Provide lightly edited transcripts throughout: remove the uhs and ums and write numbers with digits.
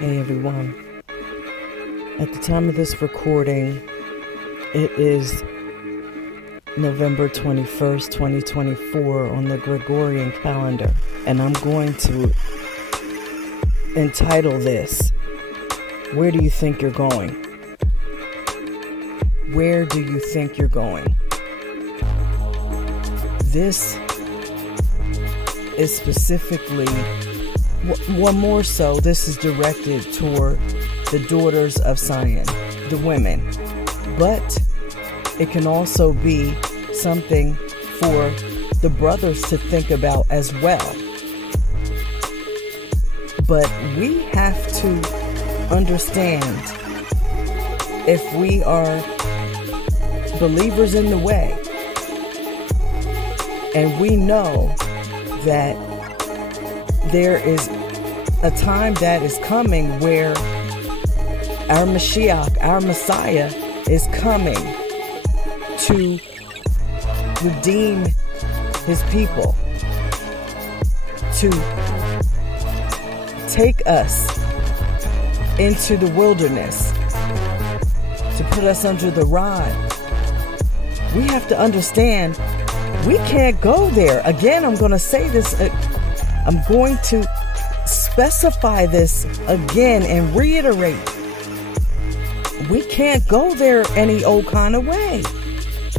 Hey everyone. At the time of this recording, it is November 21st, 2024 on the Gregorian calendar. And I'm going to entitle this, Where Do You Think You're Going? Where do you think you're going? This is specifically, one more so, this is directed toward the daughters of Zion, the women. But it can also be something for the brothers to think about as well. But we have to understand, if we are believers in the way, and we know that there is a time that is coming where our Mashiach, our Messiah, is coming to redeem his people, to take us into the wilderness, to put us under the rod. We have to understand we can't go there. Again, I'm going to say this, I'm going to specify this again and reiterate. We can't go there any old kind of way.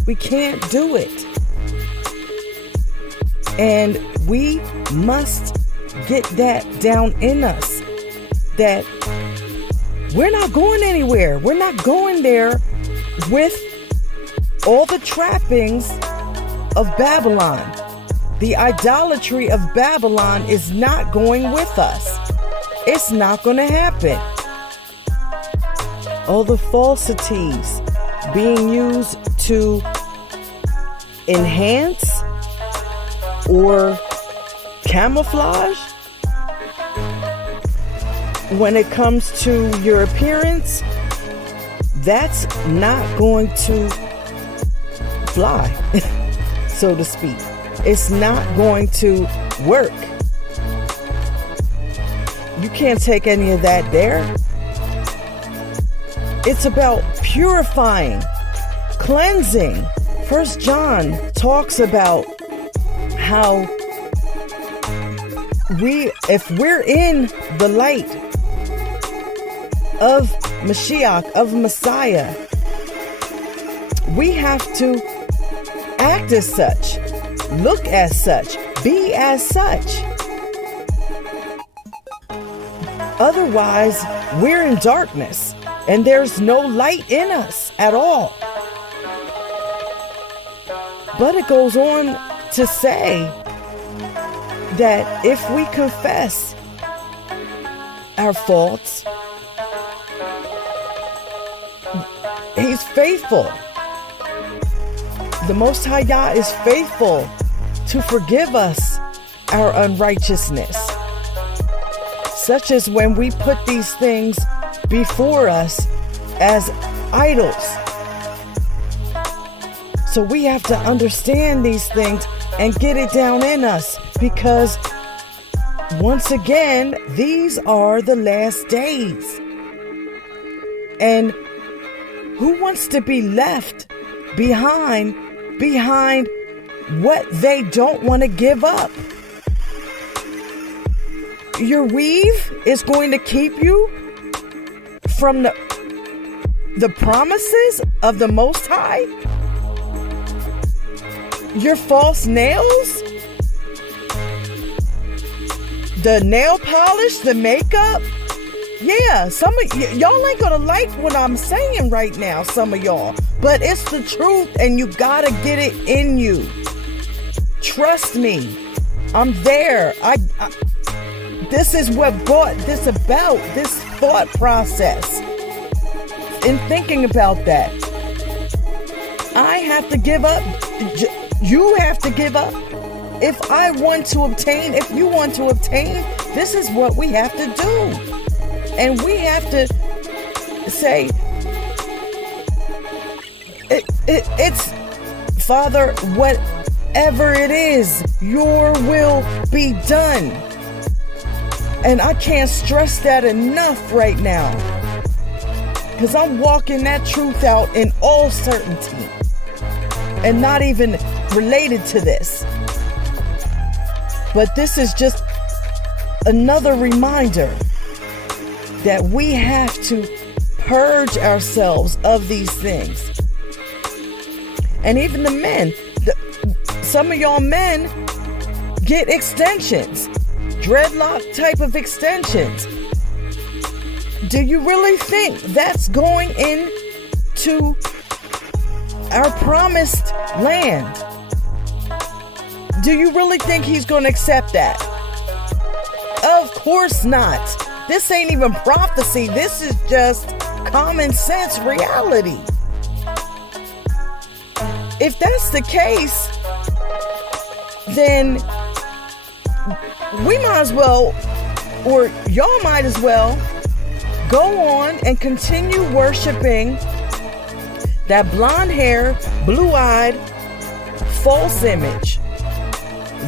We can't do it. And we must get that down in us, that we're not going anywhere. We're not going there with all the trappings of Babylon. The idolatry of Babylon is not going with us. It's not going to happen. All the falsities being used to enhance or camouflage when it comes to your appearance, that's not going to fly, so to speak. It's not going to work. You can't take any of that there. It's about purifying, cleansing. 1 John talks about how if we're in the light of Mashiach, of Messiah, we have to act as such, look as such, be as such. Otherwise, we're in darkness and there's no light in us at all. But it goes on to say that if we confess our faults, he's faithful. The Most High Yah is faithful to forgive us our unrighteousness, such as when we put these things before us as idols. So we have to understand these things and get it down in us, because once again, these are the last days. And who wants to be left behind what they don't want to give up? Your weave is going to keep you from the promises of the Most High. Your false nails, the nail polish, the makeup. Yeah, some of y'all ain't gonna like what I'm saying right now, some of y'all. But it's the truth, and you gotta get it in you. Trust me, I'm there. This is what brought this about, this thought process. In thinking about that, I have to give up. You have to give up. If I want to obtain, if you want to obtain, this is what we have to do. And we have to say, it's, Father, whatever it is, your will be done. And I can't stress that enough right now, because I'm walking that truth out in all certainty and not even related to this. But this is just another reminder that we have to purge ourselves of these things. And even the men, some of y'all men get extensions, dreadlock type of extensions. Do you really think that's going into our promised land? Do you really think he's going to accept that? Of course not. This ain't even prophecy. This is just common sense reality. If that's the case, then we might as well, or y'all might as well, go on and continue worshiping that blonde hair, blue-eyed, false image,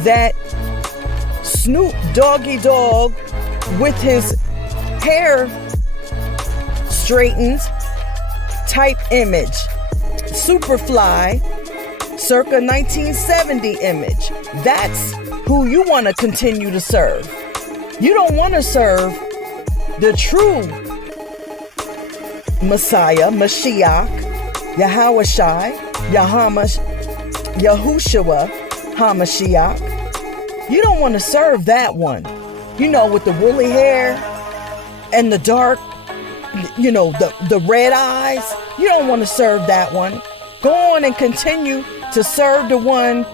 that Snoop Doggy Dogg with his hair straightened type image, Superfly circa 1970 image. That's who you want to continue to serve. You don't want to serve the true Messiah, Mashiach, Yahushua, Yahushua HaMashiach. You don't want to serve that one. You know, with the woolly hair and the dark, you know, the red eyes. You don't want to serve that one. Go on and continue to serve the one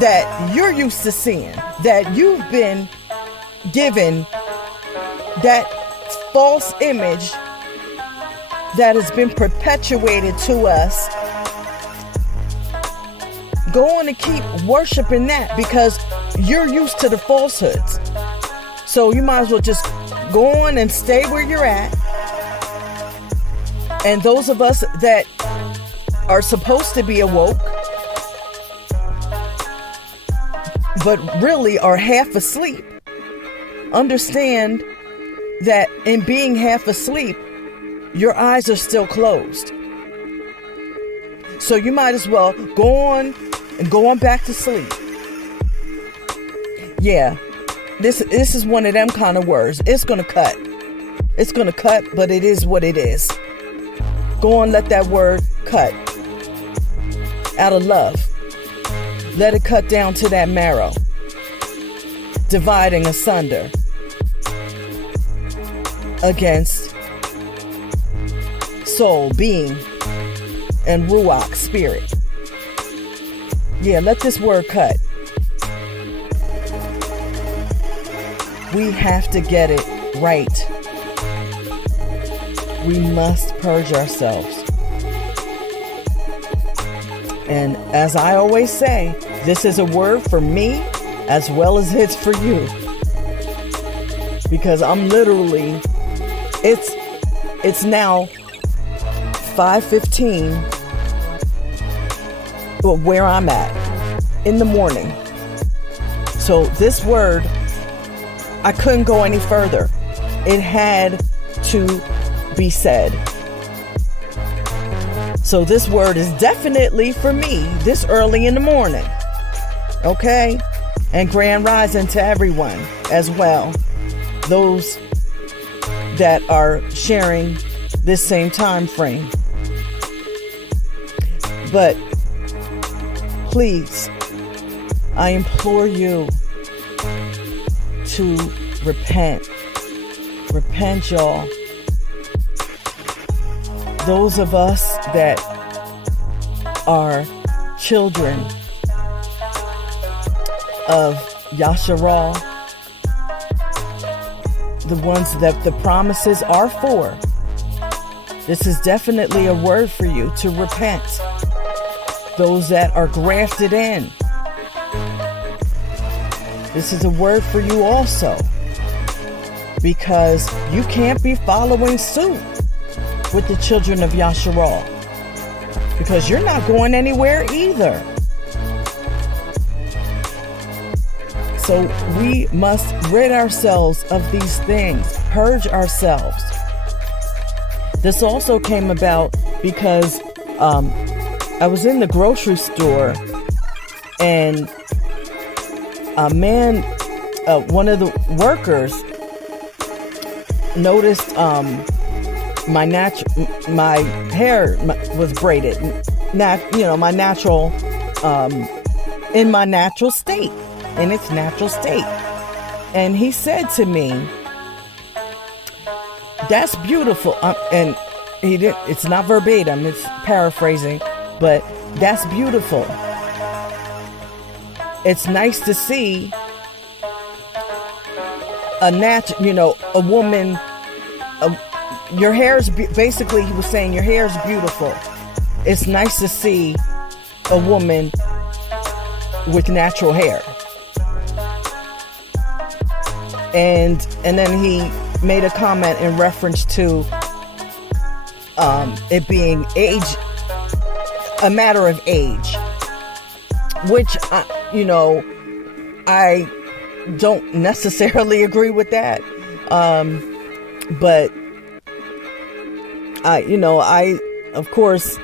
that you're used to seeing, that you've been given, that false image that has been perpetuated to us. Go on and keep worshiping that, because you're used to the falsehoods. So you might as well just go on and stay where you're at. And those of us that are supposed to be awoke, but really are half asleep, understand that in being half asleep, your eyes are still closed. So you might as well go on and go on back to sleep. Yeah, this is one of them kind of words. It's going to cut. It's going to cut, but it is what it is. Go on, let that word cut. Out of love. Let it cut down to that marrow. Dividing asunder against soul, being, and ruach, spirit. Yeah, let this word cut. We have to get it right. We must purge ourselves. And as I always say, this is a word for me as well as it's for you. Because I'm literally, it's now 5:15 where I'm at in the morning. So this word, I couldn't go any further. It had to be said. So this word is definitely for me this early in the morning. Okay? And grand rising to everyone as well. Those that are sharing this same time frame. But please, I implore you to repent. Repent, y'all. Those of us that are children of Yasharal, the ones that the promises are for, this is definitely a word for you to repent. Those that are grafted in, this is a word for you also, because you can't be following suit with the children of Yasharal, because you're not going anywhere either. So we must rid ourselves of these things, purge ourselves. This also came about because I was in the grocery store, and a man, one of the workers, noticed my hair was braided, my natural, in my natural state, in its natural state. And he said to me, "That's beautiful." And he didn't, it's not verbatim, it's paraphrasing, but "That's beautiful. It's nice to see a woman, your hair's, basically he was saying your hair's beautiful. It's nice to see a woman with natural hair." And then he made a comment in reference to it being age, a matter of age, which I don't necessarily agree with that, but I of course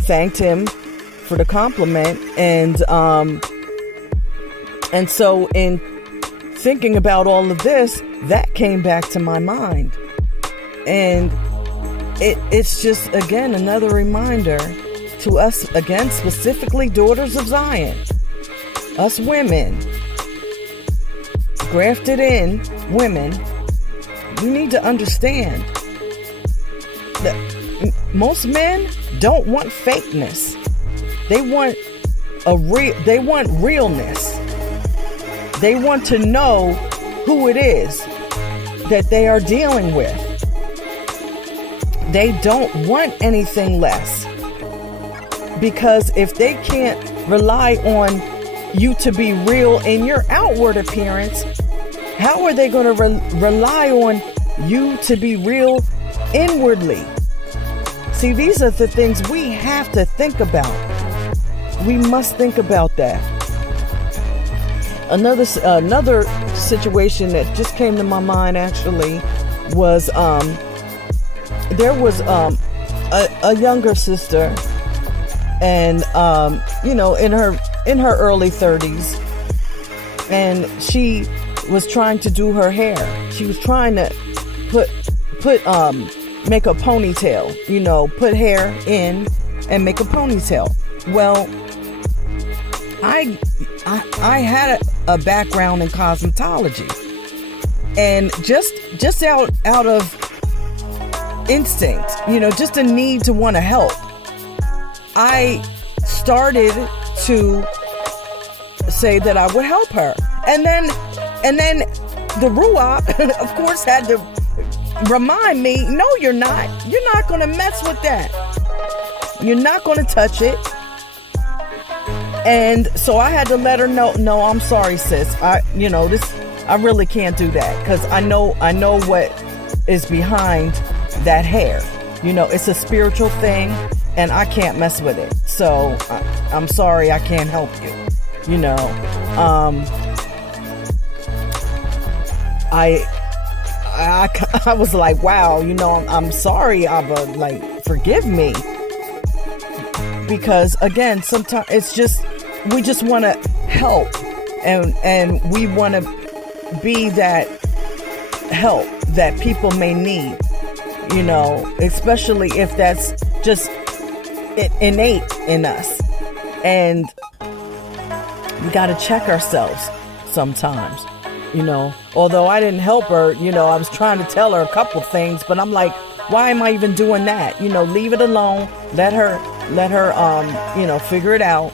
thanked him for the compliment, and so in thinking about all of this, that came back to my mind, and it's just, again, another reminder to us, again, specifically daughters of Zion, us women, grafted in women. We need to understand that most men don't want fakeness. They want realness. They want to know who it is that they are dealing with. They don't want anything less. Because if they can't rely on you to be real in your outward appearance, how are they going to rely on you to be real inwardly? See, these are the things we have to think about. We must think about that. Another situation that just came to my mind actually was there was a younger sister, and in her early 30s, and she was trying to do her hair. She was trying to make a ponytail, put hair in and make a ponytail. Well, I had a background in cosmetology, and just out of instinct, just a need to want to help, I started to say that I would help her, and then the Ruach, of course, had to remind me, no, you're not going to mess with that. You're not going to touch it. And so I had to let her know, no, I'm sorry, sis. I really can't do that, because I know what is behind that hair. It's a spiritual thing, and I can't mess with it. So I'm sorry, I can't help you. I was like, wow, I'm sorry, Abba, like, forgive me. Because again, sometimes it's just, we just want to help, and we want to be that help that people may need, especially if that's just innate in us. And we got to check ourselves sometimes, although I didn't help her, I was trying to tell her a couple things, but I'm like, why am I even doing that? Leave it alone. Let her figure it out.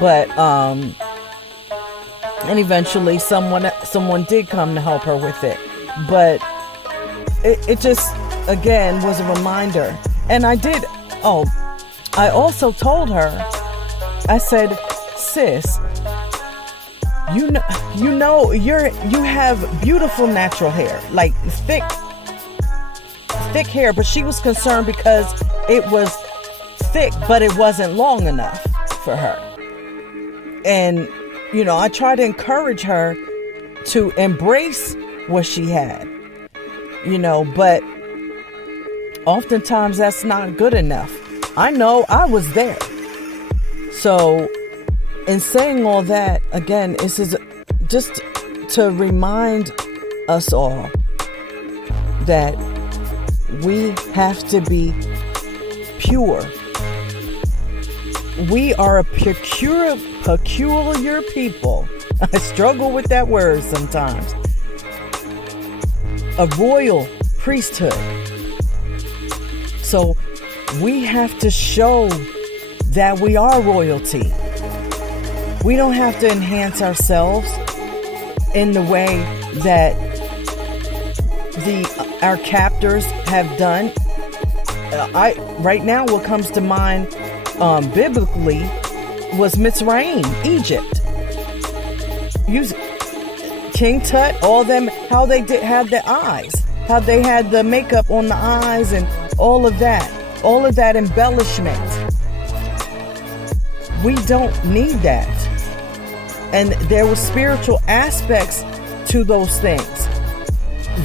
But and eventually someone did come to help her with it. But it just, again, was a reminder. And I also told her, I said, sis, you have beautiful natural hair, like thick hair, but she was concerned because it was thick, but it wasn't long enough for her. And I try to encourage her to embrace what she had, but oftentimes that's not good enough. I know I was there. So in saying all that, again, this is just to remind us all that we have to be pure. We are a peculiar people. I struggle with that word sometimes. A royal priesthood. So we have to show that we are royalty. We don't have to enhance ourselves in the way that our captors have done. Right now, what comes to mind biblically was Mitzrayim, Egypt. King Tut, all them, how they had the eyes, how they had the makeup on the eyes and all of that embellishment. We don't need that. And there were spiritual aspects to those things,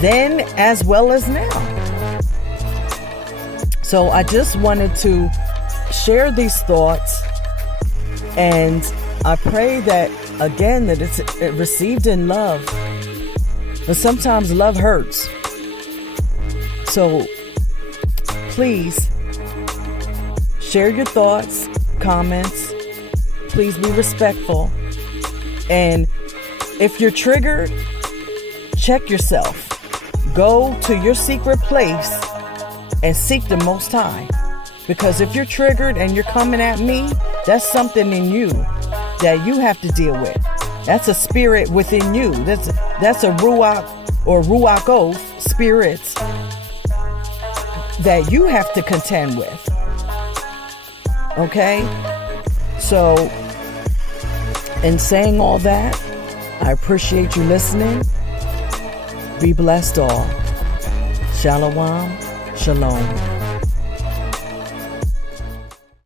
then as well as now. So I just wanted to share these thoughts, and I pray that, again, that it's received in love. But sometimes love hurts. So please share your thoughts, comments. Please be respectful. And if you're triggered, check yourself. Go to your secret place and seek the Most High. Because if you're triggered and you're coming at me, that's something in you that you have to deal with. That's a spirit within you. That's a Ruach or Ruach spirit that you have to contend with. Okay? So, in saying all that, I appreciate you listening. Be blessed all. Shalom. Shalom.